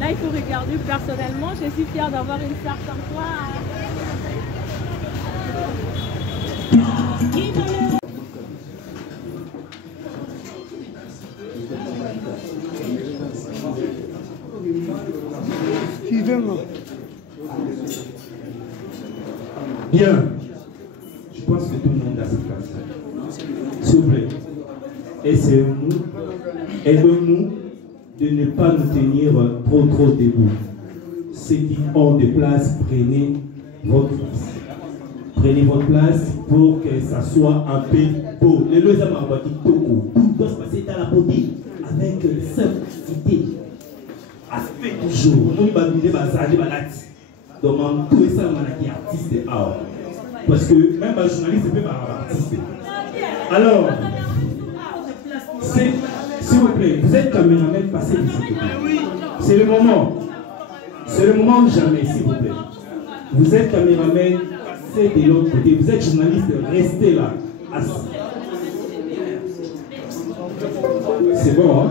Là, il faut regarder personnellement. Je suis fière d'avoir une star comme toi. Bien. Je pense que tout le monde a sa place. S'il vous plaît, aidons-nous de ne pas nous tenir trop debout. Ceux qui ont des places, prenez votre place. Prenez votre place pour que ça soit un peu beau. Les deux hommes ont dit tout doit se passer dans la beauté avec simplicité. Aspect toujours. Nous, donc, tout ça, on a artiste et art. Parce que même un journaliste peut pas artiste. Alors, s'il vous plaît, vous êtes caméraman, passez ici. C'est le moment. C'est le moment ou jamais, s'il vous plaît. Vous êtes caméraman, passez de l'autre côté. Vous êtes journaliste, restez là. Assis. C'est bon, hein?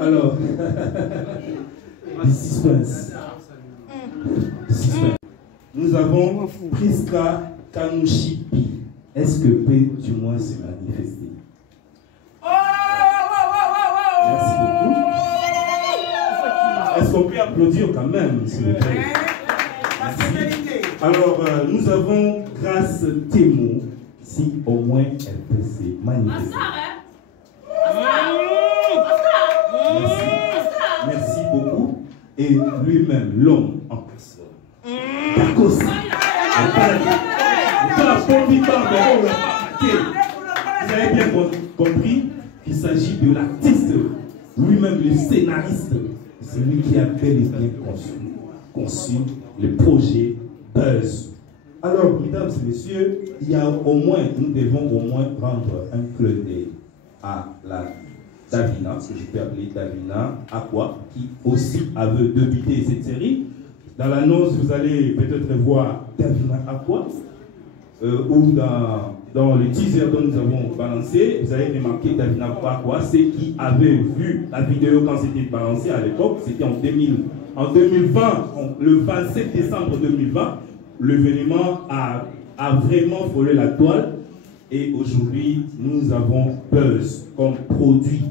Alors, du suspense. Nous avons Priska Kanouchipi. Est-ce que peut du moins se manifester? Merci beaucoup. Est-ce qu'on peut applaudir quand même, s'il vous plaît? Merci. Alors, nous avons Grâce Témo, si au moins elle peut se manifester. Merci beaucoup. Et lui-même, l'homme en personne. D'accord. Vous avez bien compris qu'il s'agit de l'artiste, lui-même le scénariste, celui qui a bel et bien conçu le projet Buzz. Alors, mesdames et messieurs, il y a au moins, nous devons au moins rendre un clin d'œil à la Davina, ce que je peux appeler Davina Aqua, qui aussi avait débuté cette série. Dans l'annonce, vous allez peut-être voir Davina Aqua, ou dans dans le teaser dont nous avons balancé, vous avez remarqué Davina Bakwa, ceux qui avaient vu la vidéo quand c'était balancé à l'époque, c'était en 2020, le 27 décembre 2020, l'événement a vraiment frôlé la toile et aujourd'hui nous avons Buzz comme produit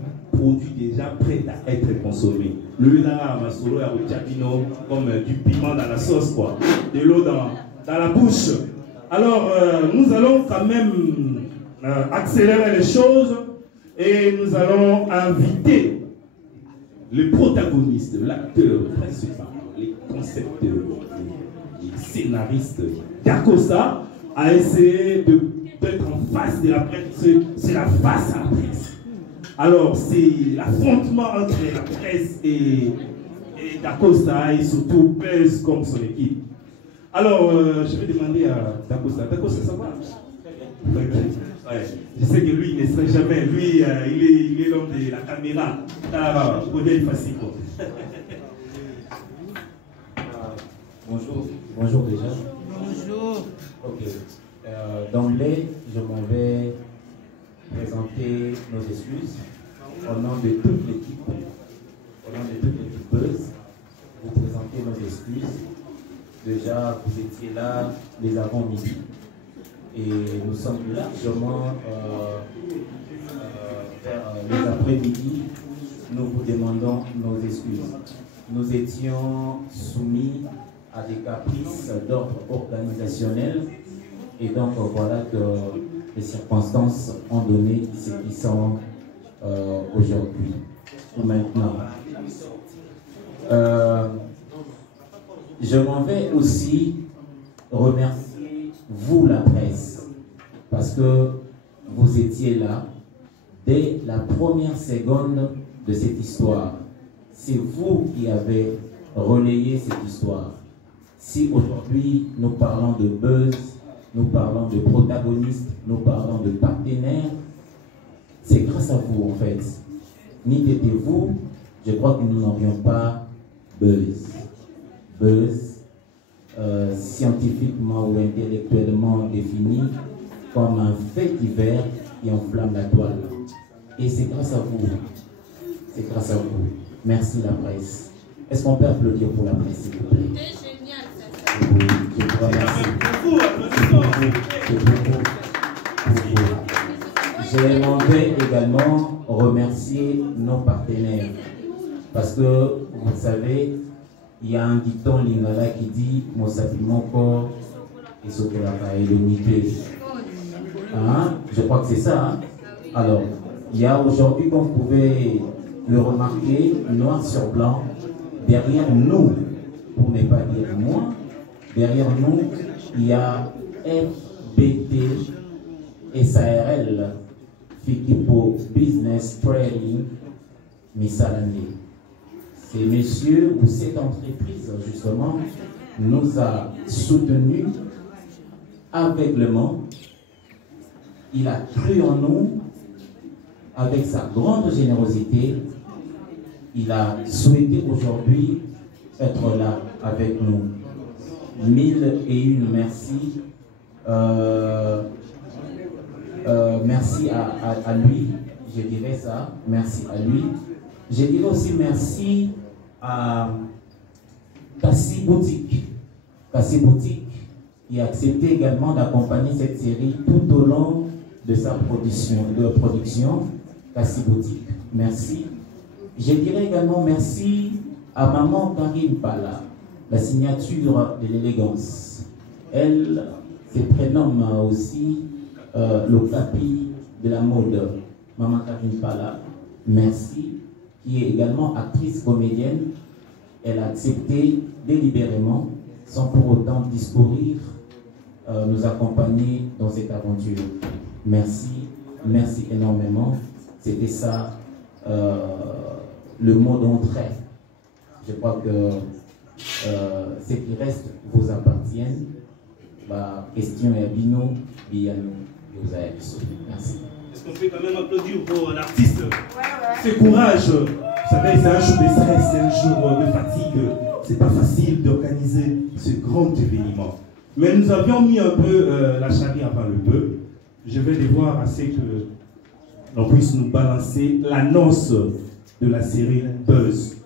déjà prêt à être consommé. Le lard masolo à Chapino comme du piment dans la sauce, quoi, de l'eau dans la bouche. Alors, nous allons quand même accélérer les choses et nous allons inviter le protagoniste, l'acteur principal, les concepteurs, les scénaristes d'Akosa à essayer d'être en face de la presse. C'est la face à la presse. Alors, c'est l'affrontement entre la presse et d'Akosa et surtout Buzz comme son équipe. Alors, je vais demander à Dakosa. Dakosa, ça va? Ouais. Je sais que lui, il ne serait jamais. Lui, il est l'homme de la caméra. Modèle facile. Bonjour déjà. Bonjour. Ok. D'emblée, je m'en vais présenter nos excuses au nom de toute l'équipe. Au nom de toute l'équipe Buzz, vous présentez nos excuses. Déjà, vous étiez là les avant-midi et nous sommes largement vers les après-midi. Nous vous demandons nos excuses. Nous étions soumis à des caprices d'ordre organisationnel et donc voilà que les circonstances ont donné ce qui sont aujourd'hui ou maintenant. Je m'en vais aussi remercier vous, la presse, parce que vous étiez là dès la première seconde de cette histoire. C'est vous qui avez relayé cette histoire. Si aujourd'hui nous parlons de buzz, nous parlons de protagonistes, nous parlons de partenaires, c'est grâce à vous en fait. Ni t'étiez-vous, je crois que nous n'aurions pas buzz. Buzz, scientifiquement ou intellectuellement défini comme un fait divers qui enflamme la toile. Et c'est grâce à vous. C'est grâce à vous. Merci la presse. Est-ce qu'on peut applaudir pour la presse, s'il vous plaît? C'est génial, ça. Je vous remercie. Je m'en vais également remercier nos partenaires. Parce que, vous savez, il y a un dicton lingala qui dit « Mosapi moko et sokolaka elonité ». Je crois que c'est ça. Hein? Alors, il y a aujourd'hui, comme vous pouvez le remarquer, noir sur blanc, derrière nous, pour ne pas dire moi, derrière nous, il y a FBT SARL, Fikipo Business Trading Misalani. Ces messieurs ou cette entreprise, justement, nous a soutenus aveuglément. Il a cru en nous avec sa grande générosité. Il a souhaité aujourd'hui être là avec nous. 1001 merci. Merci à lui, je dirais ça. Merci à lui. Je dirais aussi merci à Kassi Boutique. Kassi Boutique qui a accepté également d'accompagner cette série tout au long de sa production. Kassi Boutique, merci. Je dirais également merci à maman Karim Pala, la signature de l'élégance. Elle se prénomme aussi le tapis de la mode. Maman Karim Pala, merci. Qui est également actrice comédienne. Elle a accepté délibérément, sans pour autant discourir, nous accompagner dans cette aventure. Merci, merci énormément. C'était ça le mot d'entrée. Je crois que ce qui reste vous appartiennent. La question est à Bino, Biano, Yosaïs. Merci. Est-ce qu'on peut quand même applaudir pour l'artiste? Ce courage, vous savez, c'est un jour de stress, c'est un jour de fatigue. C'est pas facile d'organiser ce grand événement. Mais nous avions mis un peu la charrie avant le bœuf. je vais devoir assez que l'on puisse nous balancer l'annonce de la série Buzz.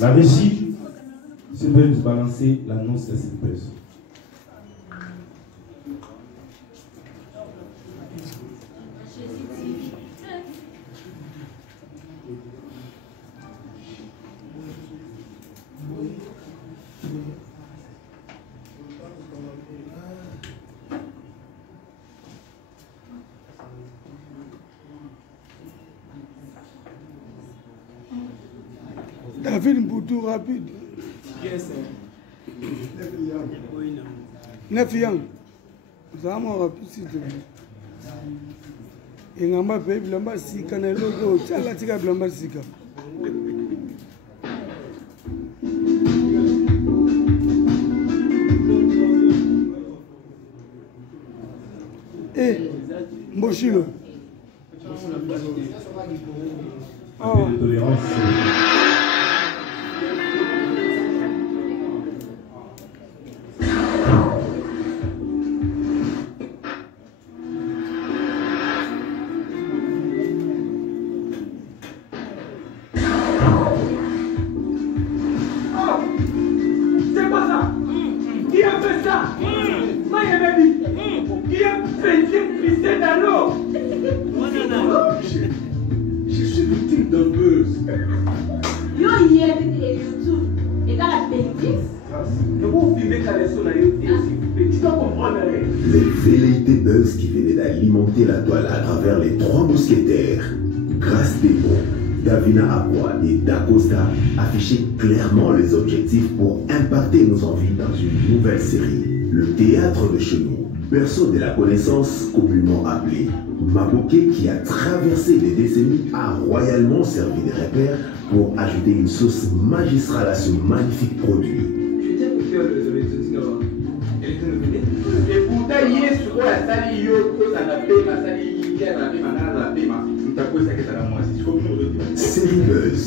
La régie, je vais nous balancer l'annonce de cette Buzz. David Mboutou rapide. Yes, 9 yang. Zama rapide s'il te plaît. Ingamba pe bilamba sika na logo chala tika bilamba sika. Mboshilo. Un peu de tolérance. C'est quoi ça? Qui a fait ça? Maya baby. Qui a fait pisser dans l'eau? Je suis victime d'un buzz. Yo hier et YouTube et dans la bêtise. Vous filmez quand les sons tu dois comprendre. Les velléités Buzz qui venaient d'alimenter la toile à travers les trois mousquetaires, Grace Debo, Davina Akwa et Dacosta affichaient clairement les objectifs pour impacter nos envies dans une nouvelle série. Le théâtre de Chenou, berceau de la connaissance communément appelé Maboké, qui a traversé des décennies, a royalement servi de repère pour ajouter une sauce magistrale à ce magnifique produit. Je t'ai pour faire le truc là-bas. Et pourtant, il est sur la salle, il y a la paix, la salle, il y a la paix, la paix, nous t'avons ça que ça la moitié. Série Buzz.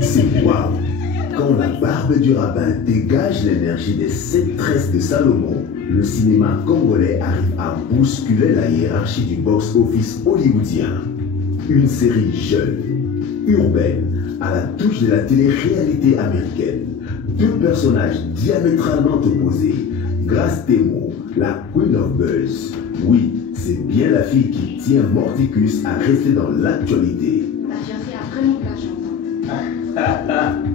C'est waouh! Quand la barbe du rabbin dégage l'énergie des 7 tresses de Salomon, le cinéma congolais arrive à bousculer la hiérarchie du box-office hollywoodien. Une série jeune, urbaine, à la touche de la télé-réalité américaine. Deux personnages diamétralement opposés. Grace Demo, la Queen of Buzz. Oui, c'est bien la fille qui tient Morticus à rester dans l'actualité. La fiancée a vraiment de la chance.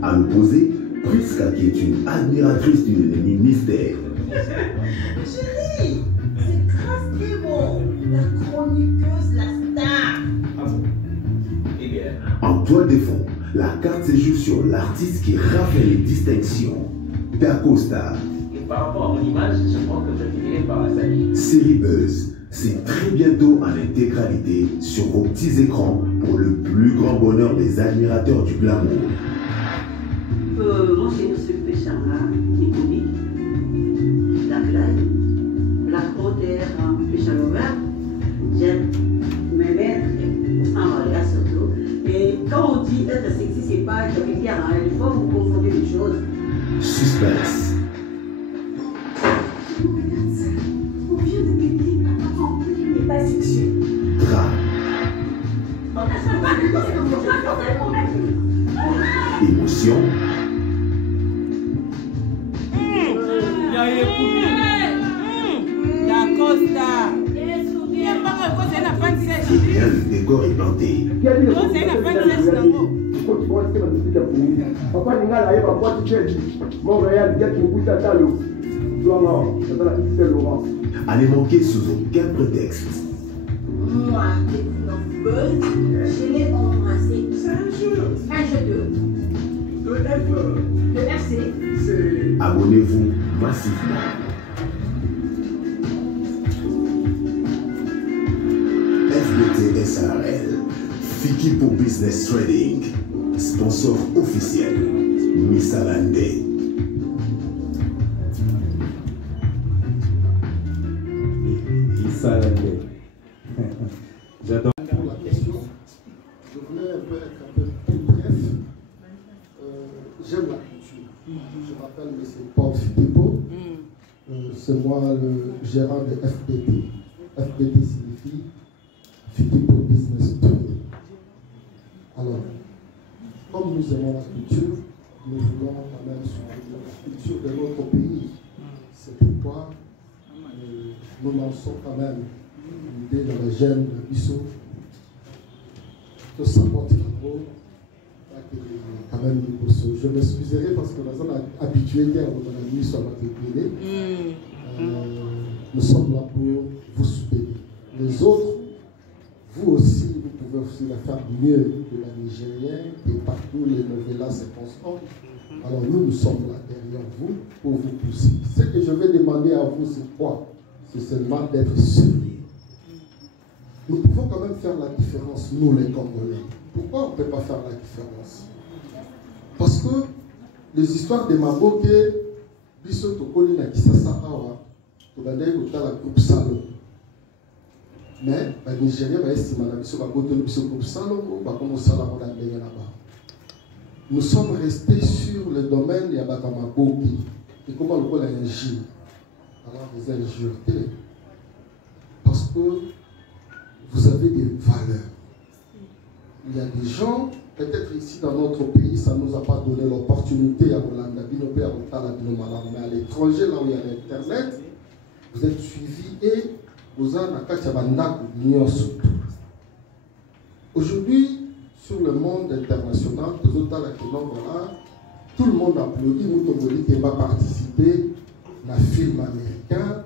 À l'opposé, Priska, qui est une admiratrice d'une ennemie mystère. Chérie, c'est Grace Demo, la chroniqueuse, la star. Eh bien. En toile de fond, la carte se joue sur l'artiste qui rafle les distinctions. Dacosta. Et par rapport à mon image, je crois que je finirai par la salir. Série Buzz, c'est très bientôt en intégralité sur vos petits écrans pour le plus grand bonheur des admirateurs du glamour. Moi, c'est M. Péchanga, Nicobi, Black Live, Black Rotter, Péchanga. J'aime me mettre en regard surtout. Et quand on dit être sexy, c'est pas être fier, hein. Il faut vous confondre les choses. Suspense. On vient de me dire que papa en plus n'est pas sexuel. Drame. Émotion. Et bien le décor est planté. Allez manquer sous aucun prétexte. Moi, depuis Buzz, je l'ai embrassé. C'est un jeu. Un jeu de FC. Abonnez-vous massivement. FBT SARL, Fiki pour Business Trading, sponsor officiel, Missalande. Missalande. J'adore. Je voulais un peu être un peu plus bref. J'aime la culture. Je m'appelle M. Paul Philippot. c'est moi le gérant de FPT. FPT signifie Future Business Tour. Alors, comme nous aimons la culture, nous voulons quand même soutenir la culture de notre pays. C'est pourquoi nous lançons quand même l'idée dans les jeunes de Bissau de s'apporter en gros. Quand même, je m'excuserai parce que nous sommes habitués à la nuit sur notre télé. Nous sommes là pour vous soutenir. Les autres, vous aussi, vous pouvez aussi la faire mieux que la Nigérienne et partout les novellas se constant. Alors nous sommes là derrière vous pour vous pousser. Ce que je vais demander à vous, c'est quoi? C'est seulement d'être sérieux. Nous pouvons quand même faire la différence, nous les Congolais. Pourquoi on ne peut pas faire la différence? Parce que les histoires de Maboke, Biso Tokoli na Kisasa Awa, Tobandai Kota la groupe Salon. Mais les Nigériens vont estimer que Biso Bagoto Biso groupe Salon, Bakomo Salamo da Benga là-bas. Nous sommes restés sur le domaine de Yabata Maboke. Et comment le col a injure? Alors vous injurez. Parce que vous avez des valeurs. Il y a des gens, peut-être ici dans notre pays, ça ne nous a pas donné l'opportunité à Rolanda Binope, à Rotala Binomalam, mais à l'étranger, là où il y a l'Internet, vous êtes suivis et vous avez aujourd'hui, sur le monde international, tout le monde applaudit, Moutongoli qui va participer à un film américain.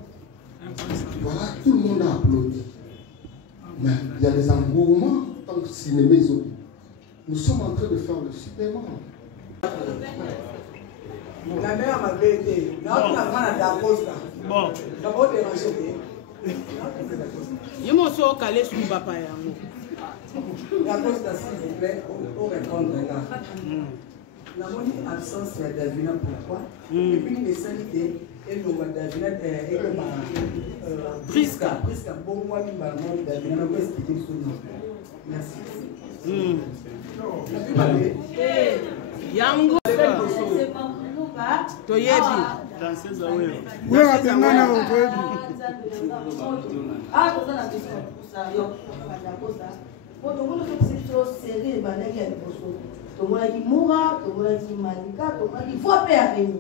Voilà, tout le monde a applaudi. Mais il y a des engouements tant que cinéma. Nous sommes en train de faire le supplément. La mère m'avait été. Bon. D'abord dérangé. Je m'en suis calé sur le papa. La Costa, s'il vous plaît, pour répondre là. La monnaie absence de Davina, pourquoi? Et puis les salités. Et nous, Davina, et Prisca, bon, moi, Davina, on va expliquer son nom. Merci. Yango, Toyebi. Danseuse à Wéo. Oui, à Bengana, au Toyebi. Ah, vous avez dit ça. Bon, tout le monde est trop serré, il va y avoir tout le monde qui mourra, tout le monde qui malika, tout le monde qui faut faire venir.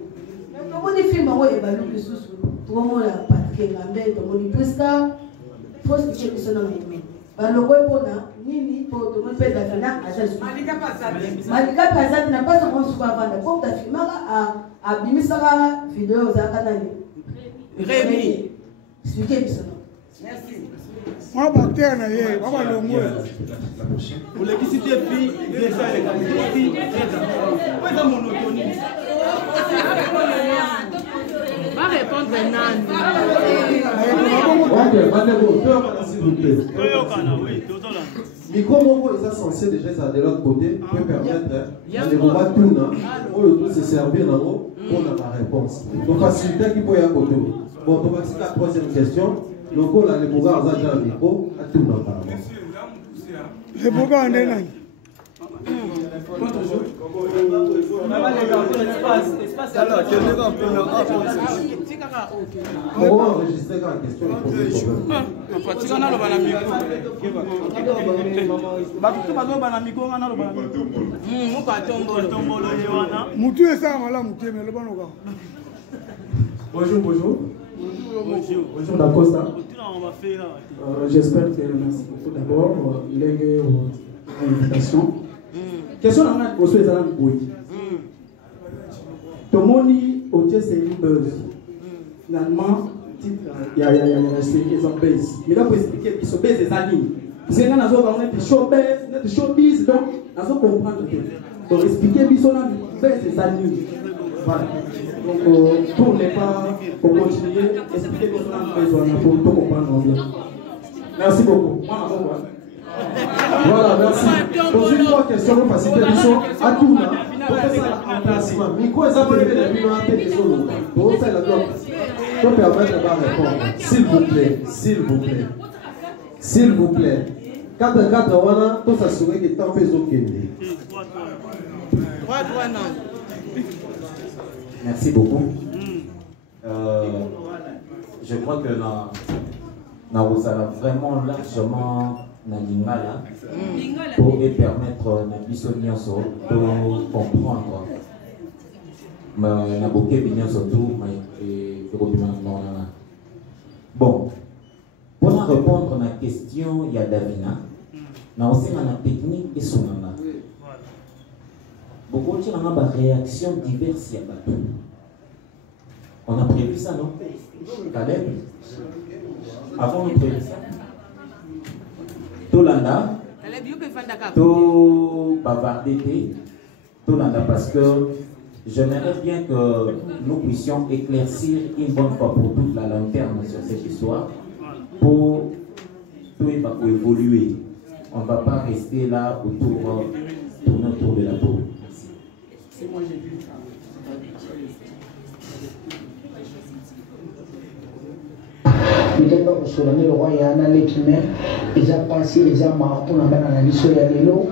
Tout le monde qui filme, il va lui sous. Tout le monde a Patrick Lambert, tout le monde qui Prisca. Il faut expliquer que ce nom est mis. Le roi pour Nini, pour tout le monde fait la finale à Jalsou. Malika Pazat n'a pas de se voir vendre. Pour ta filmer à Bimisara vidéo aux Akanani. Rémi. Expliquez ce nom. Merci. Moi, bactère, on va le mot. Pour l'électricité, puis, les gens, les filles, où est mon autonomie? Va répondre maintenant. Micro est censé déjà de l'autre côté peut permettre de pouvoir tourner pour le tout se servir pour la réponse. Donc faciliter qui peut y avoir. Bon, on va passer à la troisième question. Donc on a les pouvoirs à un micro à tourner apparemment. Les pouvoirs en est là. On va enregistrer la question et poser Bonjour, bonjour. Bonjour Dacosta. J'espère que merci beaucoup d'abord l'invitation. Question à la question est à la Tomoni au c'est une buzz. Finalement, il y a des buzz. Mais là, pour expliquer qu'ils sont buzz des animes. Parce que là, on a des showbiz, des showbiz, donc, on a comprendre. Donc, expliquer qu'ils sont buzz des animes. Voilà. Donc, pour ne pas continuer, expliquer qu'ils sont buzz pour tout comprendre bien. Merci beaucoup. Voilà, merci. Posez trois questions pour faciliter les choses à tout là. Pour faire ça en placement. Micro est appelé les minorités des zones. Pour faire la bloc. Pour permettre de répondre. S'il vous plaît, s'il vous plaît. S'il vous plaît. 4-4, on a tout s'assurer que tant fait aucun. Merci beaucoup. je crois que vous allez vraiment largement na lingala pour permettre na biso nyonso de comprendre na boke nyonso tout bon pour répondre à la question il y a Davina na aussi na technique et sonana beaucoup de réactions diverses y a on a prévu ça non Caleb avant on prévu ça Tolanda, to bavardé, Tolanda, parce que j'aimerais bien que nous puissions éclaircir une bonne fois pour toute la lanterne sur cette histoire pour évoluer. On ne va pas rester là tourner autour de la peau. C'est moi j'ai vu. Peut-être que sur le roi il y a un équipement, ils ont passé, ils ont marqué dans la mission de l'élo.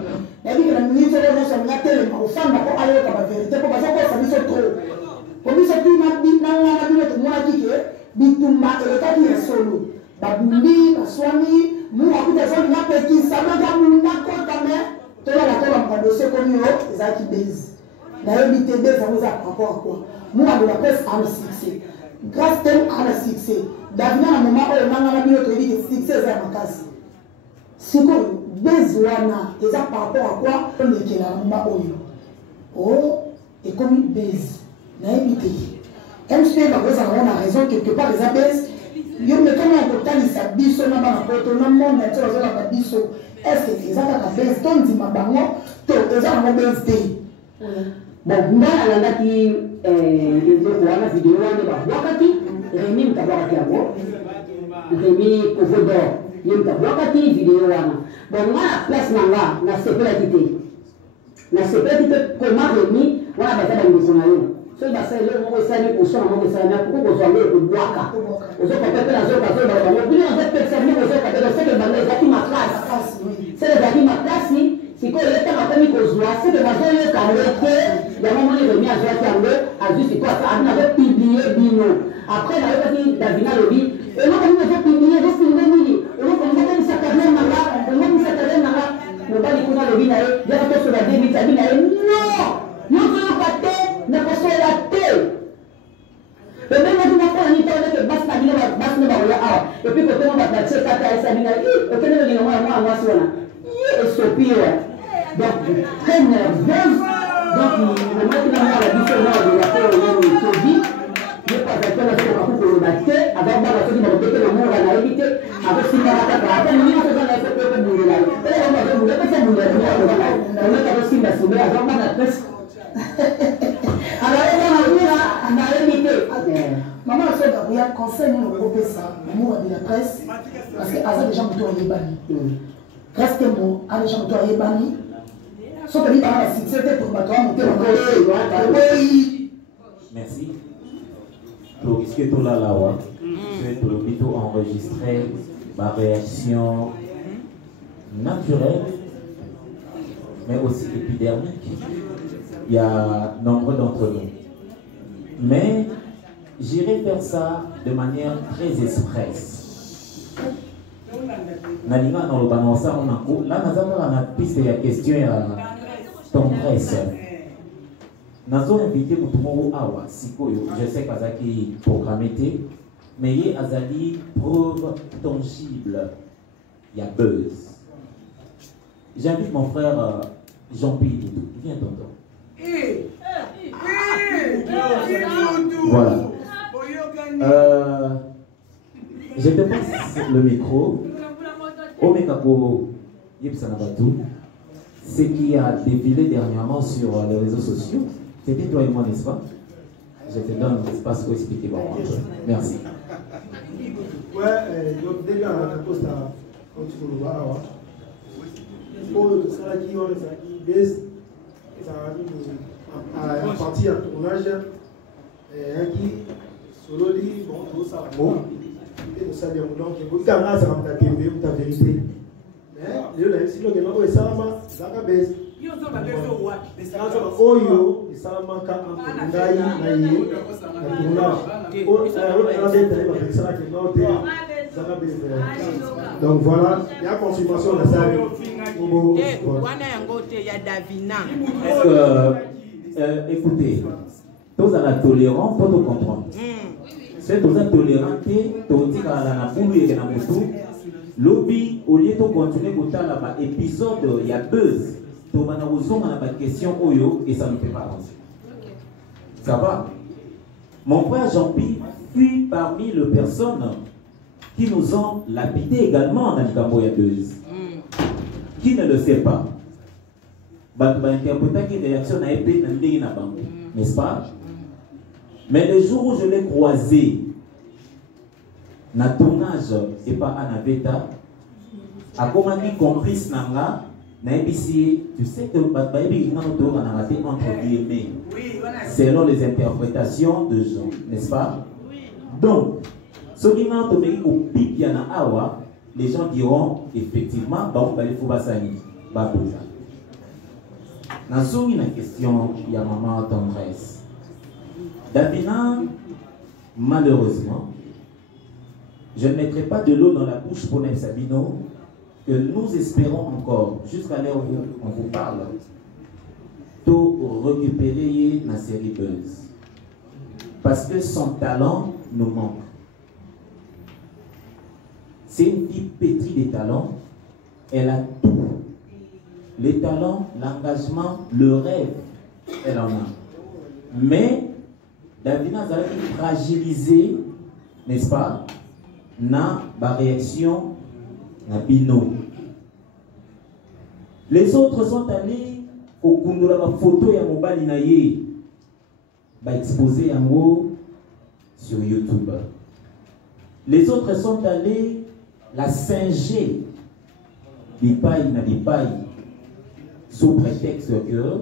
Mais il y a une minute de l'eau, ça m'a tellement au fond de la aller comme la vérité, pour passer pour ça, ils sont trop. Pour nous, c'est tout, on a dit que Bitumba et le cas qui est solo. Babumbi, Baswami, nous, on a des gens qui ont petit, ça m'a dit, on a compte à main, tout le monde a dossier comme eux, ils ont qui baise. D'ailleurs, BTB, ça vous a rapport à quoi? Nous, on a de la presse à le succès. Grâce à le succès. D'avenir, à un moment où on a mis notre vie de succès à ma case. C'est quoi? Besoin, et ça par rapport à quoi? On est là, à un moment où oh, et comme une baise. Naïvité. MC, on a raison, quelque part, les abaisse. Yo me comment on peut aller s'habiller sur la porte, on a monde à faire la biso. Est-ce que les attaques à baisse, ton dit ma bango, to, les attaques à baisse. Bon, moi, on a dit, la vidéo, on a wakati, Rémi mtabakati yako, Rémi Kovodor, il mtabakati vidéo wana. Bon, moi, la place nanga, na sécurité. Na sécurité, comment Rémi, wana bazala mbisonayo. So basa ile mo sani kusoma mo sani ko ko zo le ko bwaka ozo ko pepe na zo ka zo ba mo bino za pesa ni ko zo ka de seke bande za ki ma classe c'est za ki ma classe si ko le ta ma ko zo c'est de bazo le ka le ke ya mo le remi a zo ka ndo a juste quoi ça a avait publié bino après la petite Davina Lobi et moi comme je publié je suis venu et moi comme je ça carnet manga moi ça carnet manga mo ba ni ko na Lobi na e ya ko so la débit ta bina e non non pas ne pas se la tête. Et même quand on a fait un état de basse cabine, basse ne va pas. Et puis quand on va passer ça, ça vient là. Et quand on dit moi, et c'est pire. Donc très nerveuse. Donc le mec qui a la différence de la terre au niveau de vie, ne pas faire la chose pour le battre. Avec la chose qui va péter le monde à la éviter. Avec si on a pas à peine, nous faisons la chose pour bouger là. Et on va bouger, pas ça bouger. On met avec si la souris, avec la presse. Alors, on a limité. Maman, il y a un conseil, nous avons ça, l'amour de la presse, parce que Aza déjà me doit y bani. Reste moi, a déjà me doit y bani. Sauf que l'île a la succès pour battre monter en oui. Merci. Pour ce que tout là, je vais plutôt enregistrer ma réaction naturelle, mais aussi épidermique. Il y a nombreux d'entre nous. Mais j'irai faire ça de manière très expresse. Nalima dans le balança, on a là, nous avons la piste de la question à ton presse. Nous avons invité pour tout le monde à Sikoyo. Je sais qu'Azaki programmé, mais il y a Azali preuve tangible. Il y a buzz. J'invite mon frère Jean-Pierre Doudou. Viens, tonton. Voilà. Je te passe le micro. Omekapo Yipsanabatou, ce qui a défilé dernièrement sur les réseaux sociaux, c'était toi et moi, n'est-ce pas? Je te donne l'espace pour expliquer. Merci. Ouais, donc déjà, on a posté quand tu veux le voir. Pour ça, qui on est baisse. À partir du tournage, qui solo dit bon, tout ça bon, et nous savions donc que vous avez ça comme ta vérité. Mais le si le gars est ça, ça va baisser. Oyo, Isalamaka, Ngai, Naye, donc voilà, il y a consommation de ça. Écoutez, tous à la tolérance pour te comprendre. C'est tous à tolérant que tous à la boule et la moto. Lobby, au lieu de continuer à l'épisode, il y a buzz. On a une question Oyo et ça ne fait pas avancer. Ça va? Mon frère Jean-Pierre fut parmi les personnes qui nous ont lapidé également dans l'Ikamboya 2. Qui ne le sait pas? N'est-ce pas? Mais le jour où je l'ai croisé, na tournage et pas à Naveta, à comment dit complice Nanga, tu sais que entre guillemets, selon les interprétations de gens, n'est-ce pas? Donc, les gens diront effectivement, il faut pas une question, il y a maman tendresse. Davina, malheureusement, je ne mettrai pas de l'eau dans la bouche pour Nef Sabino, que nous espérons encore, jusqu'à l'heure où on vous parle, de récupérer la série Buzz. Parce que son talent nous manque. C'est une fille pétrie des talents. Elle a tout. Les talents, l'engagement, le rêve, elle en a. Mais, Davina a été fragilisée, n'est-ce pas, dans la réaction na bino. Les autres sont allés au Kundula ma photo ya mobali na ye ba exposer yango sur YouTube. Les autres sont allés la singer bipai na bipai sous prétexte que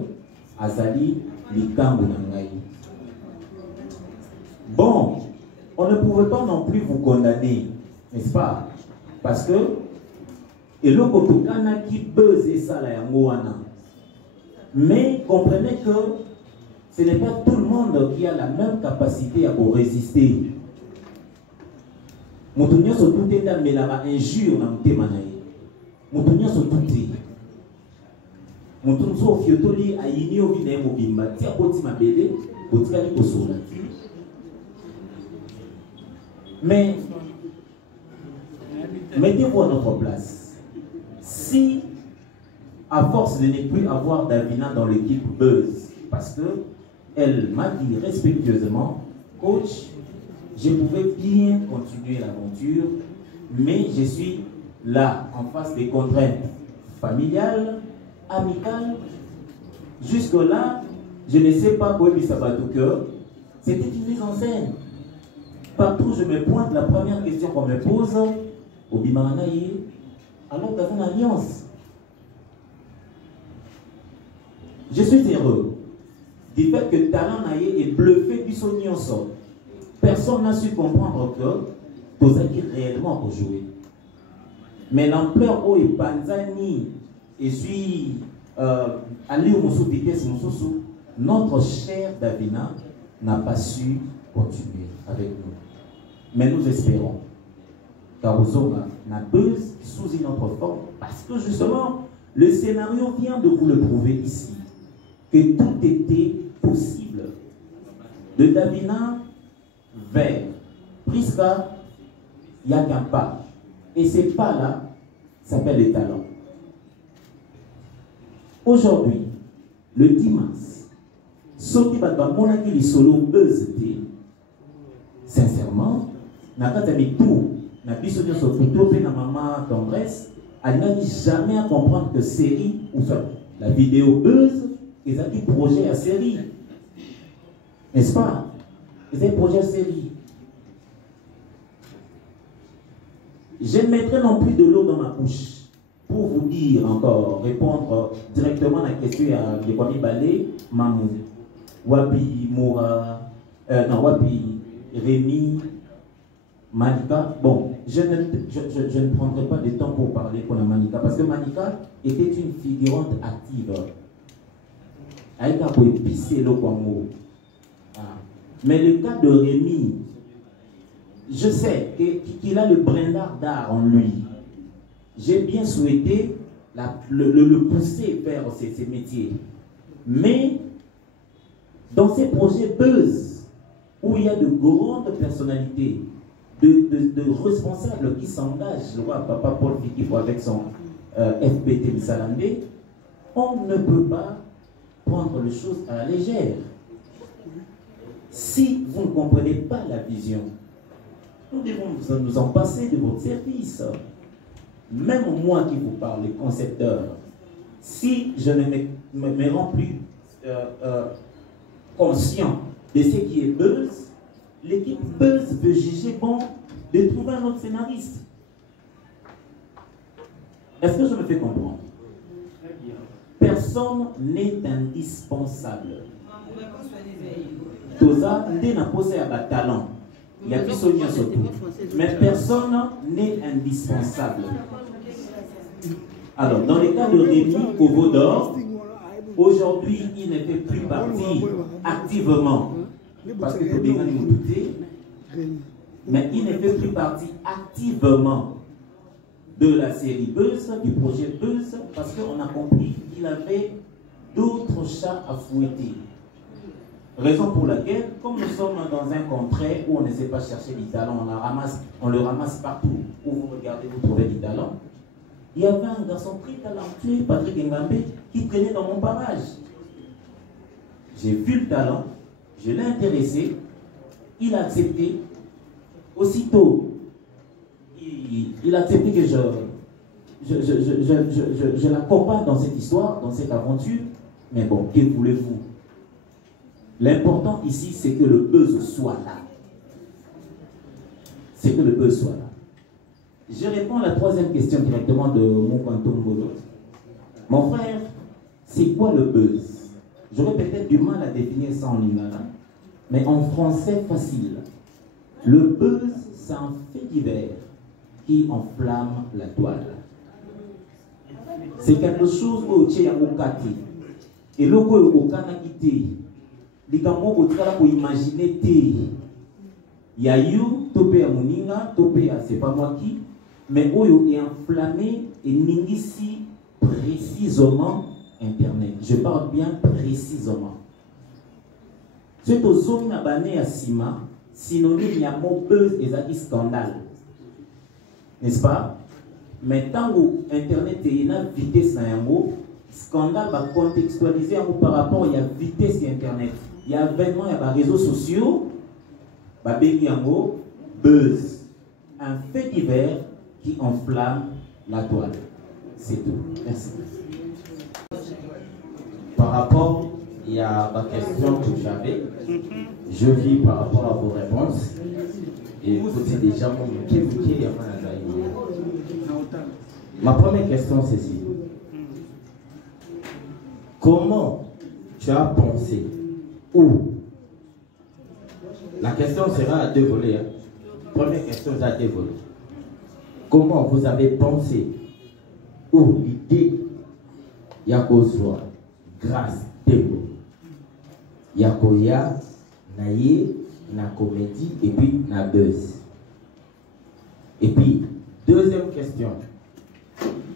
azali likambo na ngai. Bon, on ne pouvait pas non plus vous condamner, n'est-ce pas? Parce que et le Kotokana qui buzz et ça la yangoana. Mais comprenez que ce n'est pas tout le monde qui a la même capacité à résister. Moutounio se douté d'un mélange injure dans le thème. Moutounio se douté. Moutounio au fiotoli a yini au vinaire mobimba. Tia poti ma bébé, poti kali kosola. Mais mettez-vous à notre place. Si, à force de ne plus avoir Davina dans l'équipe Buzz, parce que elle m'a dit respectueusement, coach, je pouvais bien continuer l'aventure, mais je suis là, en face des contraintes familiales, amicales. Jusque-là, je ne sais pas quoi lui sabato cœur. C'était une mise en scène. Partout où je me pointe, la première question qu'on me pose, au Bimaranaï, alors nous avons une alliance. Je suis heureux du fait que Talent Naye est bluffé du son nyonso. Personne n'a su comprendre que Tozaki réellement pour jouer. Mais l'ampleur où est Panzani et suis allé au Moussou vitesse Moussou, notre cher Davina n'a pas su continuer avec nous. Mais nous espérons qu'Arozonga n'a Buzz sous une autre forme parce que justement le scénario vient de vous le prouver ici que tout était possible. De Davina vers Priska, il n'y a qu'un pas. Et ces pas-là s'appellent les talents. Aujourd'hui, le 10 mars, Soti Badba Monaki li solo Buzz, sincèrement, n'a pas mis tout. N'a pas sur tout fait na maman tendresse. Elle n'a jamais à comprendre que série ou la vidéo Buzz, ils ont un projet à série. N'est-ce pas? Ils ont un projet à série. Je ne mettrai non plus de l'eau dans ma bouche pour vous dire encore, répondre directement à la question à l'économie Balé, Mamou, Wapi, Moura, non, Wapi, Rémi, Manika. Bon, je ne prendrai pas de temps pour parler pour la Manika parce que Manika était une figurante active avec un peu épicé le Congo. Mais le cas de Rémi, je sais qu'il a le brin d'art en lui. J'ai bien souhaité le pousser vers ces métiers. Mais dans ces projets buzz, où il y a de grandes personnalités, de responsables qui s'engagent, je vois Papa Paul Fikifo avec son FBT Missalandé, on ne peut pas prendre les choses à la légère. Si vous ne comprenez pas la vision, nous devons nous en passer de votre service. Même moi qui vous parle, les concepteurs, si je ne me rends plus conscient de ce qui est buzz, l'équipe buzz veut juger bon de trouver un autre scénariste. Est-ce que je me fais comprendre? Personne n'est indispensable. Toza n'a posé à talent. Il y a plus soigné surtout. Mais personne n'est indispensable. Alors, dans le cas de Rémi Kovodor, aujourd'hui, il ne fait plus partie activement, parce que tout nous douter, mais il ne fait plus partie activement de la série Buzz, du projet Buzz, parce qu'on a compris qu'il avait d'autres chats à fouetter. Raison pour laquelle, comme nous sommes dans un contrée où on ne sait pas chercher du talent, on le ramasse partout. Où vous regardez, vous trouvez du talent. Il y avait un garçon très talentueux, Patrick Ngambe, qui traînait dans mon barrage. J'ai vu le talent, je l'ai intéressé, il a accepté. Aussitôt, il a accepté que je l'accompagne dans cette histoire, dans cette aventure. Mais bon, que voulez-vous? L'important ici, c'est que le buzz soit là. C'est que le buzz soit là. Je réponds à la troisième question directement de mon Quantum Bodo. Mon frère, c'est quoi le buzz? J'aurais peut-être du mal à définir ça en lingala, mais en français facile. Le buzz, c'est un fait divers qui enflamme la toile. C'est quelque chose au tché au kati. Et le ko au kana kité. Likamo au trala pour imaginer té. Yayou, topé à moninga, topé à c'est pas moi qui, mais oyo est enflammé et ningisi précisément Internet. Je parle bien précisément. C'est aux zones abanées à Sima, synonyme il y a mon buzz et ça scandale. N'est-ce pas? Mais tant que Internet est une vitesse à un mot, scandale va contextualiser un mot par rapport à la vitesse d'Internet. Il y a événements, il y a des réseaux sociaux, il y a un mot buzz. Un fait divers qui enflamme la toile. C'est tout. Merci. Par rapport, il y a ma question que j'avais. Je vis par rapport à vos réponses. Et écoutez déjà mon ma première question c'est ceci. Comment tu as pensé ou la question sera à deux volets. Hein. Première question à deux volets. Comment vous avez pensé ou l'idée Yakozwa grâce Tembo Yakoya Naye na comédie et puis na buzz. Et puis deuxième question.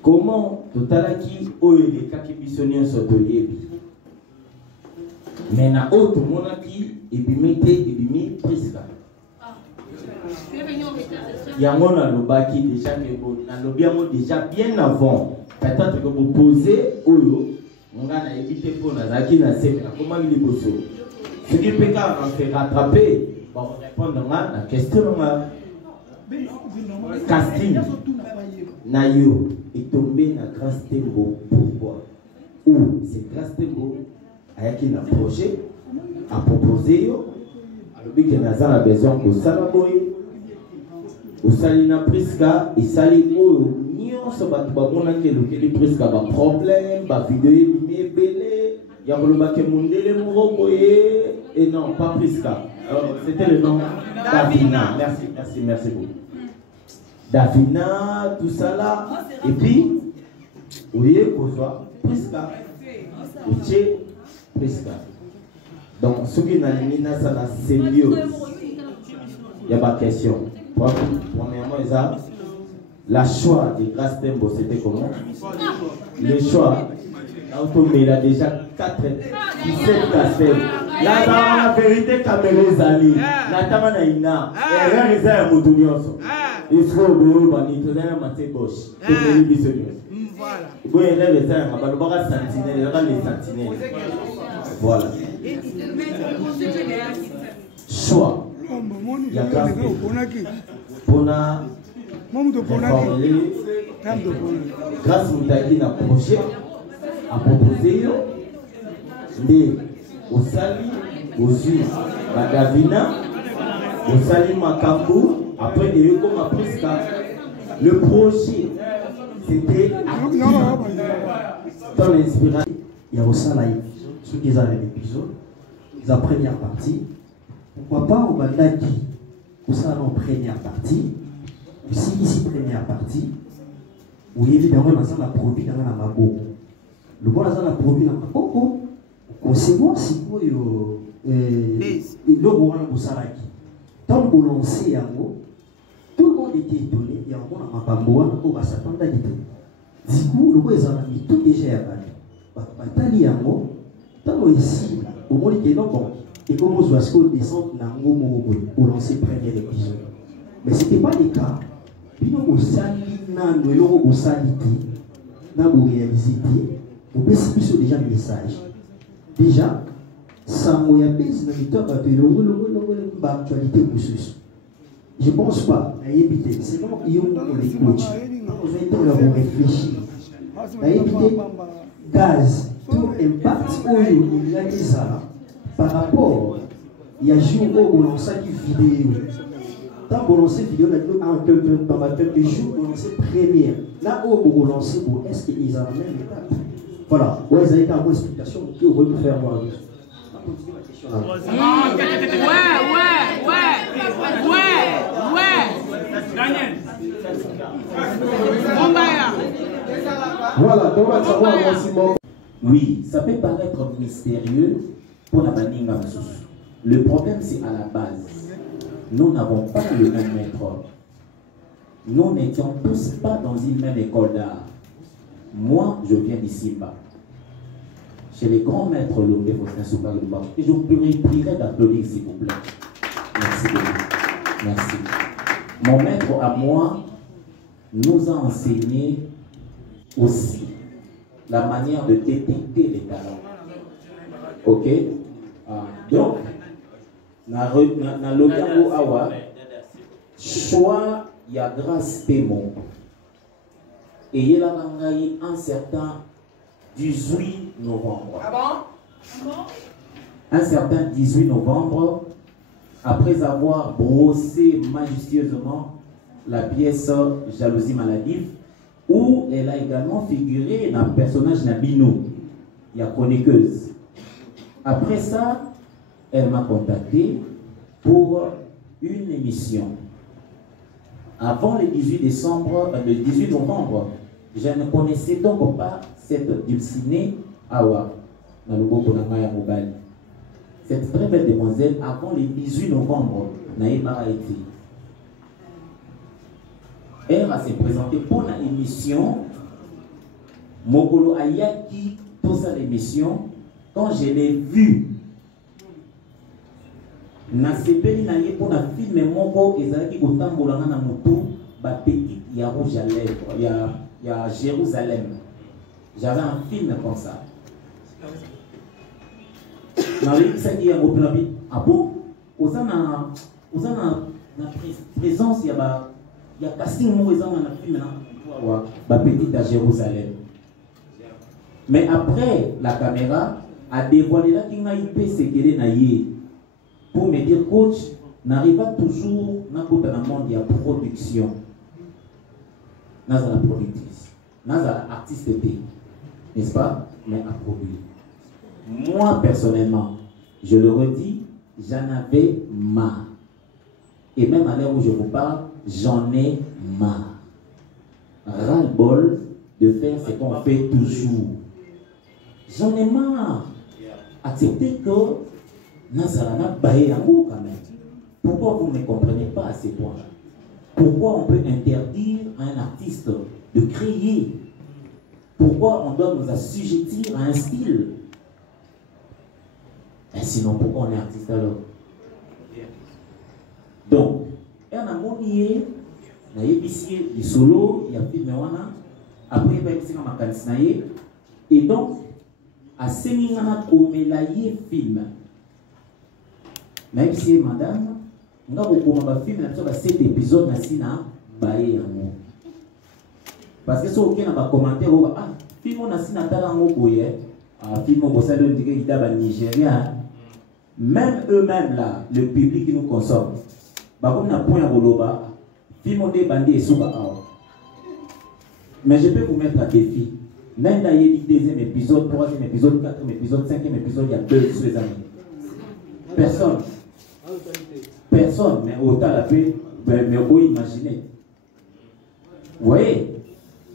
Comment tout à l'heure qui oye kaki bisonien sotoyebi mais na autre monaki ebimete ebimi priska yango na lobaki déjà que na lobiamo déjà bien avant peut-être que vous posez oyo nga na éviter pour na zaki na sema na comment il bosso ce qui peut quand on fait rattraper bon répondre à la question na casting na yo est tombé na Grâce Tembo. Pourquoi? Ou c'est Grâce Tembo avec un projet à proposer yo alors que Nazar a besoin que ça la boye au salina priska et sali o nyonso batu babona ke lokeli priska ba problème ba vidéo limé belé ya koloba ke mundele muro boye et non pas priska c'était le nom Davina. Merci beaucoup. Davina, tout ça là, et puis, vous voyez, qu'on soit Priska, presque. Donc, ce qui est dans la symbiose, il n'y a pas de question. Premièrement, la choix de Grâce Tembo, c'était comment? Le choix, il a déjà 17 cassettes. Là, la vérité, caméra zali. La tamana ina. Et rien les a moutounyos. Il faut que bani tout ça maté boche. Pour les bisounours. Voilà. Bon, il y a les uns, on va sentinelle, il y a les sentinelles. Voilà. Choix. Il y a grâce grâce Moutaki na projet à proposer mais au Sali, aux Juifs, Bagavina, au Sali Makambu, après il y a eu comme après le projet c'était dans l'inspiration. Il y a aussi ceux qui ont l'épisode, la première partie. Pourquoi pas au Bandaki, au salon première partie, aussi ici première partie, où évidemment on a produit dans la mabo. Le bon on a produit dans la mabo, conséquent si vous le bon on a salaki. Tant que vous lancez yango, tout le monde était étonné. Il y a un bon à mabo, on va s'attendre à l'idée. Du coup le bon ils ont mis tout déjà à bas. Batali yango, tant que ici au moins il est bon. Et comme vous voyez, descendre pour lancer le premier épisode. Mais ce n'était pas le cas. Puis nous avons réalisé, on peut déjà le message. Déjà, ça m'a été l'actualité pour ceux. Je ne pense pas, c'est non, il y a les coachs. Nous avons réfléchi. Gaz, tout impact, il y a des ça. Par rapport, il y a jour où on lance une vidéo. Quand on lance une vidéo, dans quelques jours, on lance une première. Là où on lance, est-ce qu'ils ont la même étape? Voilà. Vous avez une explication que vous pouvez faire voir. Voilà, oui, ça peut paraître mystérieux. Pour la baninga. Le problème, c'est à la base. Nous n'avons pas le même maître. Nous n'étions tous pas dans une même école d'art. Moi, je viens d'Issimba. Chez les grands maîtres Lomé Faustin Soukalouba. Et je vous prierai d'applaudir, s'il vous plaît. Merci beaucoup. Merci. Mon maître à moi nous a enseigné aussi la manière de détecter les talents. Ok? Donc, na logambo awa choix ya Grâce Tembo et il a gagné un certain 18 novembre. Ah bon? Un certain 18 novembre, après avoir brossé majestueusement la pièce Jalousie maladive, où elle a également figuré dans le personnage Nabino, il y a chroniqueuse. Après ça, elle m'a contacté pour une émission. Avant le 18 novembre, je ne connaissais donc pas cette Dulcinée Awa, cette très belle demoiselle. Avant le 18 novembre, n'a pas été. Elle va se présenter pour l'émission. Mokolo Ayaki, pour cette émission. Quand je l'ai vu, na sepeli na ye pour la film moko ezalaki kotambolanga na moto ba petite ya rouge à lèvres ya Jérusalem. J'avais un film comme ça. Na risaki ya mopenabi ah bon osana présence ya casting moko ezanga na film na ba petite à Jérusalem. Mais après la caméra a dévoilé là qu'il m'a IP secret na ye pour me dire coach n'arrive pas toujours dans le monde de la production dans la productrice dans l'artiste n'est-ce pas mais à produire. Moi personnellement je le redis j'en avais marre et même à l'heure où je vous parle j'en ai marre ras-le-bol de faire ce qu'on fait toujours. J'en ai marre. acceptez que Nazarana baye yango quand même. Pourquoi vous ne comprenez pas à ces points? Pourquoi on peut interdire à un artiste de créer? Pourquoi on doit nous assujettir à un style? Et sinon, pourquoi on est artiste alors? Donc, il y a un monier, il y a des solos, il y a des films, après il y a des films, et donc, à ce moment-là, on met les films. Même si madame, on a beaucoup de films, on a 7 épisodes, on a parce que si on a un commentaire, ah, film on a si natala en Ogoye, ah, film on bosse le dire il a Nigeria, même eux-mêmes là, le public qui nous consomme, bah comme na point à Boloba, film on est bandé et souba. Mais je peux vous mettre à défi. Même dans le deuxième épisode, troisième épisode, quatrième épisode, cinquième épisode, il y a 2 sur les amis. Personne. Personne, mais autant la paix, mais on peut imaginer. Vous voyez?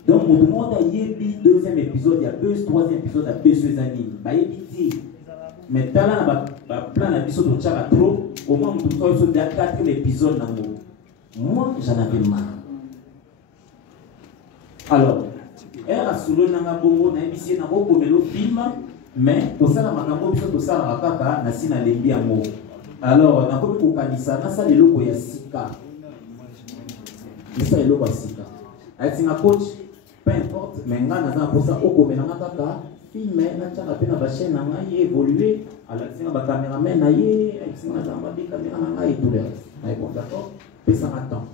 Donc, tout le monde a eu le deuxième épisode, il y a 2, troisième épisode, il y a 2 sur les animes. Mais dans la plan d'épisode de Tchara trop, au moins, on a eu 4 épisodes dans le moi, j'en avais marre. Alors, elle a soulé dans la bongo, n'a émissionné dans le film, mais pour ça, la mangambo, pour ça, la kaka, n'a si n'a l'embi à mot. Alors, n'a pas pu kanisa, n'a ça les locaux ya sika. Mais ça les locaux ya sika. Elle dit coach, peu importe, mais n'a n'a pour ça, au comme n'a kaka, film, n'a tcha la peine à la chaîne, n'a évolué. Alors, elle dit n'a caméraman, n'a yé, elle dit n'a des caméras, n'a et tout le reste. Bon, d'accord, mais ça m'attend.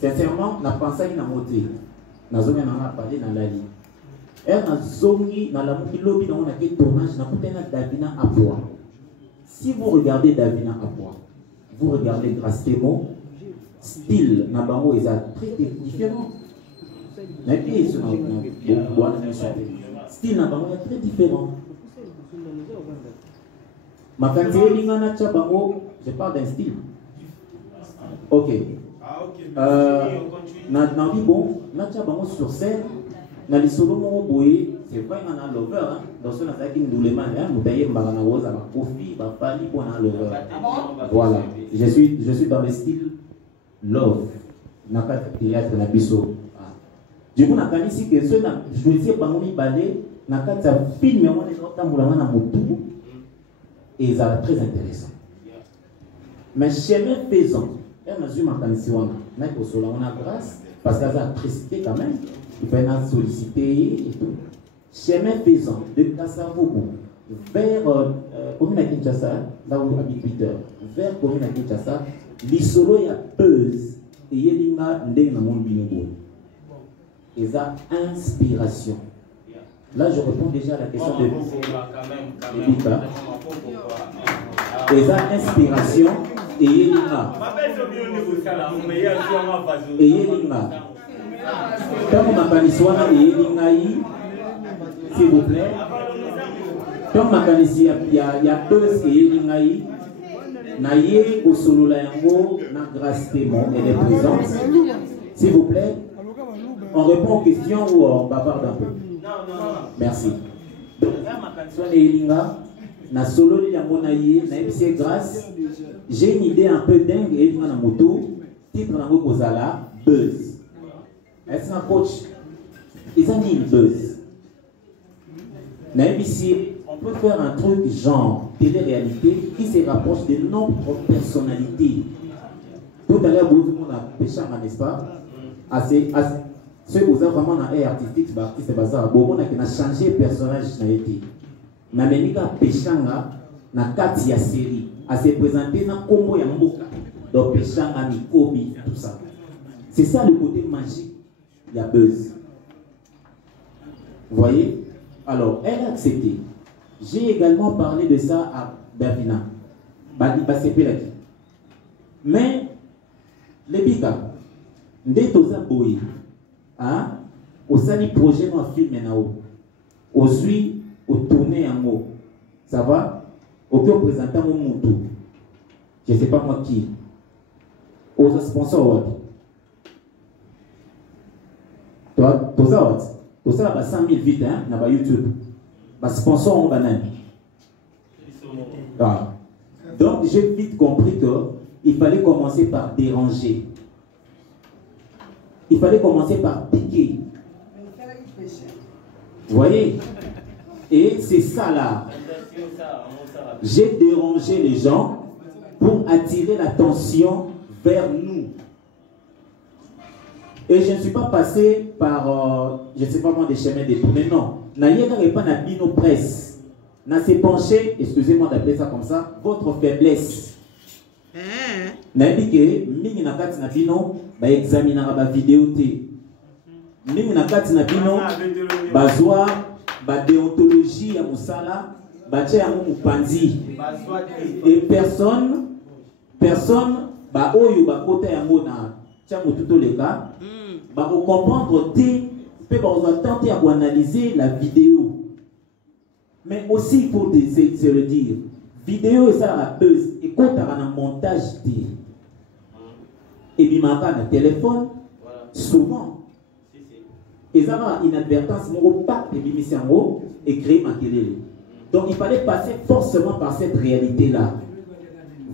Sincèrement, n'a pensé qu'il n'a monté. N'a zongi n'a parlé dans la vie. Elle n'a zongi dans la lobby dans le tournage, n'a peut-être Davina à bois. Si vous regardez Davina à bois, vous regardez Grastemont, style Nabango est très différent. Style Nabango est très différent. Ma quantité Lingana Chabango, je parle d'un style. Ok. Dans le bon, Chabango sur scène, dans les solos boy, c'est vrai qu'on a l'over, dans ce cas qui nous demande, nous payons Marana Rose à ma profit, ma famille pour un l'over. Voilà, je suis dans le style love, n'a pas de théâtre, n'a biso. Du coup, n'a pas ici que ceux je dis pas mon balai, n'a pas de film, mais on est en train de la moto, et ça très intéressant. Mais chemin faisant, elle m'a dit ma canison, n'a pas de on a grâce, parce qu'elle a précité quand même. Il peut nous solliciter et tout. Chemin faisant, de Kassavogo vers commune à Kinshasa, là où habite Peter, vers commune à Kinshasa, l'isolo y a buzz et il y a des monde bilingue. Et ça, inspiration. Là, je réponds déjà à la question de Bika. Et ça, inspiration et il y a tant qu'on m'a s'il vous plaît. Tant qu'on m'a il y a deux qui naïe au solo la yango na grâce témoin elle est présente. S'il vous plaît, on répond aux questions ou on bavarde un peu. Merci. Donc là ma canson elinga na solo li yango naïe na epsi grâce. J'ai une idée un peu dingue et na moto titre na ngo kozala buzz. Est-ce un coach? Ils ont mis une buzz. On peut faire un truc genre télé-réalité qui se rapproche de notre personnalité. Tout à l'heure, vous avez péché, n'est-ce pas? Ceux qui ont vraiment un air artistique, c'est artiste bazar. Bon, on a changé le personnage. Mais même quand péché, na kati ya série, à se présenter na combo ya mboka. Donc péché, Mikobi, tout ça. C'est ça le côté magique. Il y a buzz. Vous voyez? Alors, elle a accepté. J'ai également parlé de ça à Davina. Mais, les bigas, dès que vous avez au sali projet dans le film, au suit, au tourner en mot. Ça va? Au cœur présentant mon moutou. Je ne sais pas moi qui. Aux sponsors. Tout ça, 100 000 vides, hein, dans YouTube. Les sponsors ont banane. Ah. Donc j'ai vite compris qu'il fallait commencer par déranger. Il fallait commencer par piquer. Vous voyez? Et c'est ça là. J'ai dérangé les gens pour attirer l'attention vers nous. Et je ne suis pas passé par, je ne sais pas moi, des chemins détournés, non. N'ayez pas na bino presse. N'a s'est penché, excusez-moi d'appeler ça comme ça, votre faiblesse. N'ayez que, mingi na kati na bino, ba examiner ba vidéo te. Mingi na kati na bino, ba zoa, ba déontologie ya musala, ba tche ya mupanzi. Et personne, ba oyo ba kota ya na tcha mututo leka, ba comprendre te, peut ba tenter à analyser la vidéo. Mais aussi il faut se le dire, vidéo et ça la buzz, et quand tu as un montage et puis ma téléphone, souvent, et ça a une inadvertance, mon pas et puis et créer ma télé. Donc il fallait passer forcément par cette réalité-là.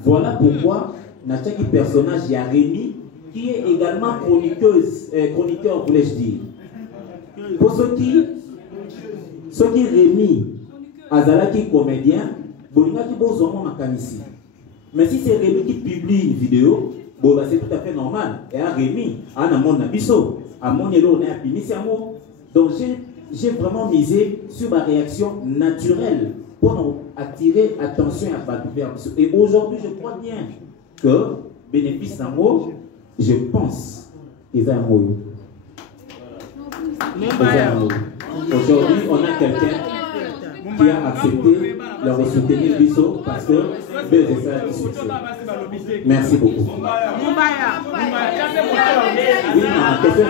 Voilà pourquoi notre personnage, il y a Rémi, qui est également chroniqueur, voulais-je dire. Pour ceux qui Rémi, Azalaki comédien, Bolingaki Bozomo Makanisi. Mais si c'est Rémi qui publie une vidéo, bon, c'est tout à fait normal. Et à Rémi, à Namon Nabiso, à Monelo, on a Pinisiamo. Donc j'ai vraiment misé sur ma réaction naturelle pour attirer attention à Batouver. Et aujourd'hui, je crois bien que bénéfice d'un mot, je pense qu'ils ont un mot. Aujourd'hui, on a quelqu'un qui a accepté leur soutenir Bisso parce que Buzz est ça discussion. Merci beaucoup. Oui, ma question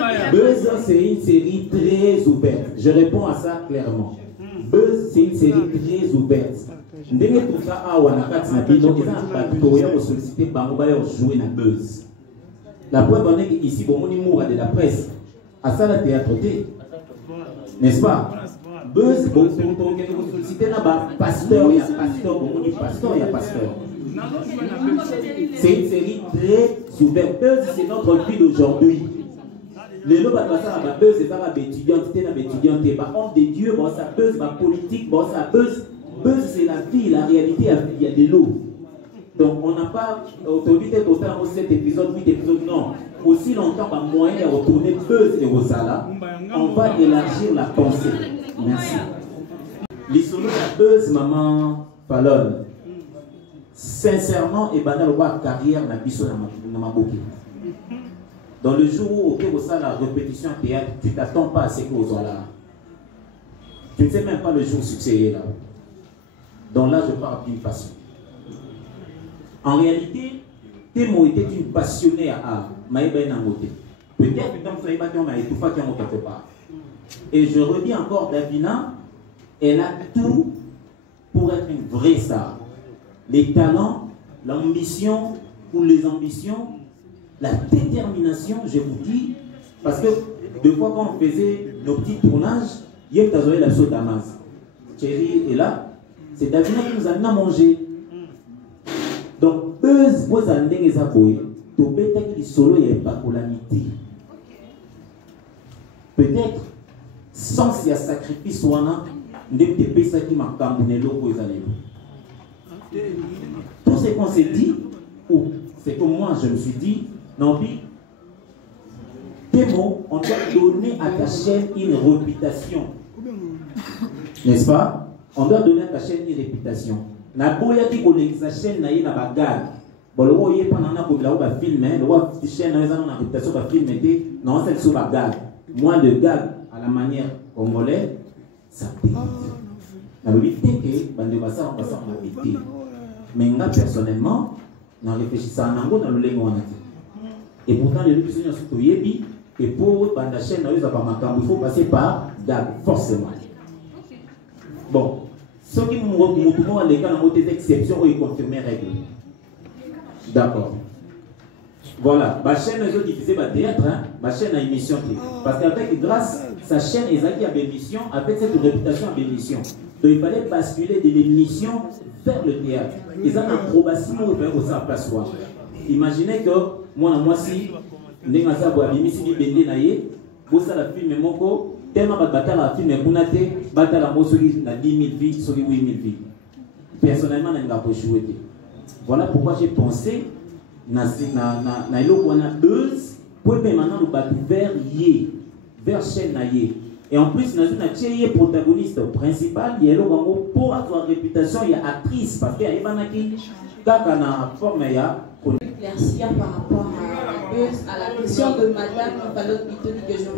est Buzz, c'est une série très ouverte. Je réponds à ça clairement. Buzz, c'est une série très ouverte. Ndenge tout ça a wanakati na bino ils ont sollicité bango ba jouer na Buzz. La preuve en est qu'ici bon moni moura de la presse à ça la théâtre n'est-ce pas? Buzz bon pour solliciter na ba pasteur il y a pasteur bon moni pasteur il y a pasteur. C'est une série très ouverte. Buzz c'est notre vie d'aujourd'hui. Les lots ba ça ba Buzz c'est ça étudiante ba homme de Dieu bon ça Buzz ba politique bon ça Buzz c'est la vie, la réalité, il y a de l'eau. Donc on n'a pas autorité totale dans cet épisode, 8 épisodes, non. Aussi longtemps par moyen de retourner Buzz et Rosala, on va élargir la pensée. Merci. L'histoire de Buzz, maman Fallon, sincèrement, et banal voir carrière na biso na maboki. Dans le jour où au Rosala la répétition théâtre, tu t'attends pas à ce que Rosala. Tu ne sais même pas le jour succès là. Donc là, je parle d'une passion. En réalité, Témo était une passionnée à art. Peut-être quelque part. Et je redis encore, Davina, elle a tout pour être une vraie star. Les talents, l'ambition ou les ambitions, la détermination, je vous dis, parce que deux fois quand on faisait nos petits tournages, il y a eu la saute à masse. Thierry est là. C'est Davina qui nous a mangé. Donc, Buzz, vous avez des aboyés. Peut-être qu'il solo il y a pas calamité. Peut-être, sans ce sacrifice, on a des personnes qui m'ont cambourné l'eau pour les années. Tout ce qu'on s'est dit, ou c'est que moi je me suis dit, non, Témo, on doit donner à ta chaîne une réputation. N'est-ce pas? On doit donner à ta chaîne une réputation. Na boya qui connaît sa chaîne na yena bagad. Bon le roi yé pendant na comme là où va filmer, le roi chaîne na yena na réputation va filmer té, non c'est sur bagad. Moi le gag à la manière congolaise, ça dégoûte. La vérité que bande basa on passe en vérité. Mais moi personnellement, na réfléchissant na ngo na le lengo na. Et pourtant les gens sont sur yebi et pour bande chaîne na yeza pas makambo, il faut passer par gag forcément. Bon, ceux qui m'ont les cas dans des exceptions ou ils confirment règles. D'accord. Voilà, ma chaîne est diffusée par théâtre, ma chaîne a émission. Parce qu'avec grâce, sa chaîne est à l'émission, avec cette réputation à l'émission. Donc il fallait basculer de l'émission vers le théâtre. Ils ont un acrobatie pour ça place. Imaginez que moi si nous avons un émission de Bendé, vous avez la film moko, tellement de bataille la film kunate, bataille la mosoli na 10 000 vies, sur 8 000 vies. Personnellement, je n'ai pas joué. Voilà pourquoi j'ai pensé na buzz pour maintenant nous battre vers chaîne naie. Et en plus, nous avons protagoniste principal, il y a pour avoir réputation, il y a actrice parce qu'il y a une forme éclaircir par rapport à la question de Madame Palot Bitoli que je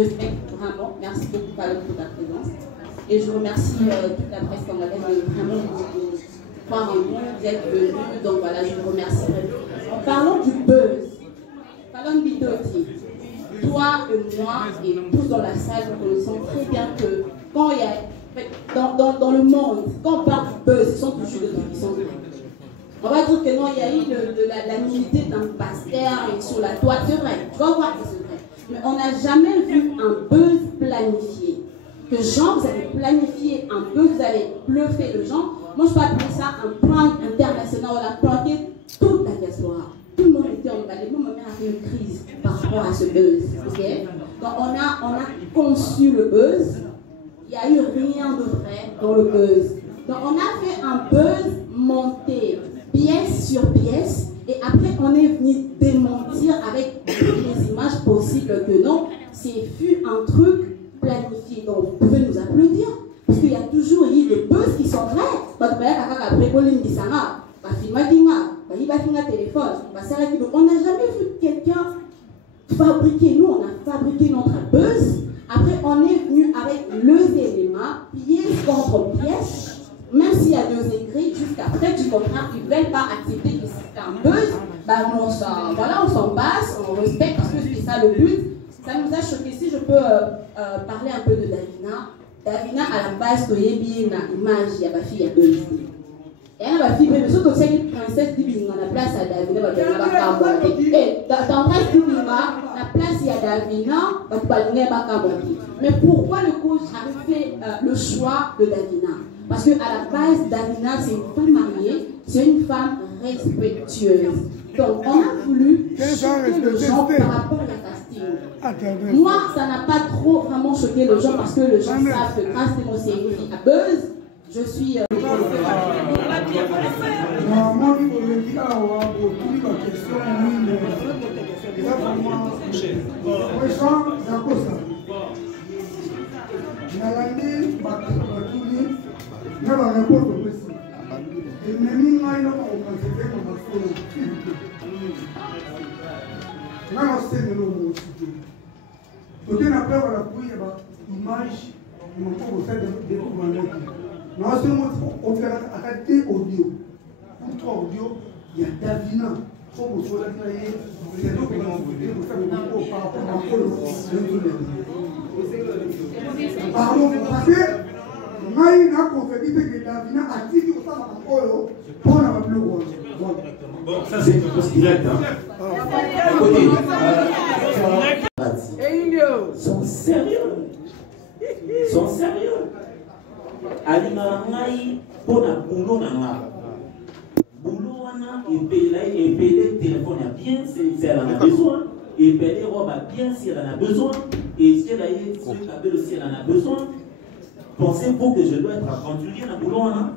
respecte vraiment. Merci beaucoup Palot pour ta présence. Et je remercie toute la presse congolaise vraiment croire en nous, vous êtes venus, donc voilà, je vous remercie. En parlant du buzz, Palot Bitoli, toi et moi et tous dans la salle, nous connaissons très bien que quand il y a dans le monde, quand on parle du buzz, ce sont toujours des trucs qui sont vrais. On va dire que non, il y a eu la nullité d'un pasteur et sur la toile, c'est vrai, tu vas voir que c'est vrai. Mais on n'a jamais vu un buzz planifié. Que genre, vous avez planifié un buzz, vous avez bluffé le genre. Moi, je peux appeler ça un plan international, on a planté toute la diaspora. Tout le monde était emballé. Moi, ma mère a fait une crise par rapport à ce buzz. Okay? Donc, on a conçu le buzz. Il n'y a eu rien de vrai dans le buzz. Donc, on a fait un buzz monté pièce sur pièce. Et après, on est venu démentir avec toutes les images possibles que non, c'est fut un truc planifié. Donc, vous pouvez nous applaudir. Parce qu'il y a toujours eu des buzz qui sont vrais. On n'a jamais vu quelqu'un fabriquer. Nous, on a fabriqué notre buzz. Après, on est venu avec les éléments, pièce contre pièce. Même s'il y a deux écrits, jusqu'après, tu comprends, ils ne veulent pas accepter que c'est un buzz. Ben, on s'en passe, on respecte parce que c'est ça le but. Ça nous a choqué. Si je peux parler un peu de Davina. Davina, à la base, tu es bien une image, il y a ma fille, il y a buzz. Et elle va faire, mais surtout que c'est une princesse qui a la place à Davina, dans la place la place il y a Davina, mais pourquoi le coach a fait le choix de Davina? Parce qu'à la base, Davina, c'est une femme mariée, c'est une femme respectueuse. Donc, on a voulu choquer le gens par rapport à la casting. Moi, ça n'a pas trop vraiment choqué le gens parce que les gens savent que grâce à mon série à buzz, je suis... il y a Davina. Pardon, parce que moi, n'a confirmé que Davina a dit que ça va pour la plus grande. Bon, ça c'est une chose directe. Sont sérieux. Sont sérieux. Alimarangai pour la boulot nana. Boulot wana et payer téléphone a bien si elle en a besoin. Et payer robe a bien si elle en a besoin. Et si elle a eu ce qu'elle aussi elle en a besoin. Pensez-vous que je dois être aventurier dans le boulot wana?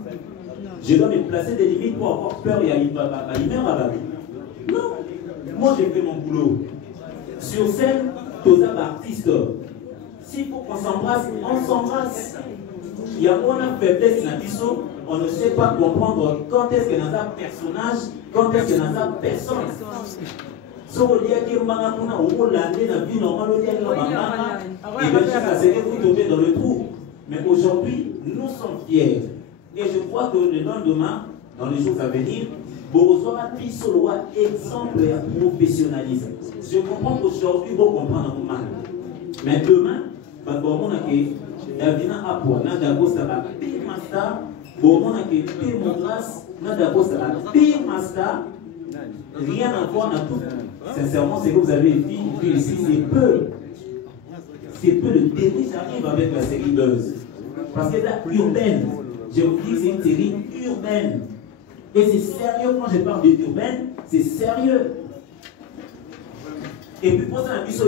Je dois me placer des limites pour avoir peur et il meurt à la vie. Non. Moi j'ai fait mon boulot. Sur scène, tous les artistes. S'il faut qu'on s'embrasse, on s'embrasse. Il y a une faiblesse dans l'histoire, on ne sait pas comprendre quand est-ce que dans un personnage, quand est-ce que dans un personne. Si on dit qu'il y a un Hollandais dans la vie normale, il y a un vous tombez dans le trou. Mais aujourd'hui, nous sommes fiers. Et je crois que le lendemain, dans les jours à venir, Borosora puisse avoir exemple et professionnalisme. Je comprends qu'aujourd'hui, vous comprenez un mal. Mais demain, Davina Apua, Nada Costa, Pire Master, Bormona qui est Pire Mongras, Nada Costa, Pire Master, Rien à voir dans tout. Sincèrement, ce que vous avez dit ici, c'est peu. C'est peu. Le déni, j'arrive avec la série Buzz. Parce qu'elle est urbaine. Je vous dis, c'est une série urbaine. Et c'est sérieux quand je parle d'urbaine, c'est sérieux. Et puis pour ça, la mission,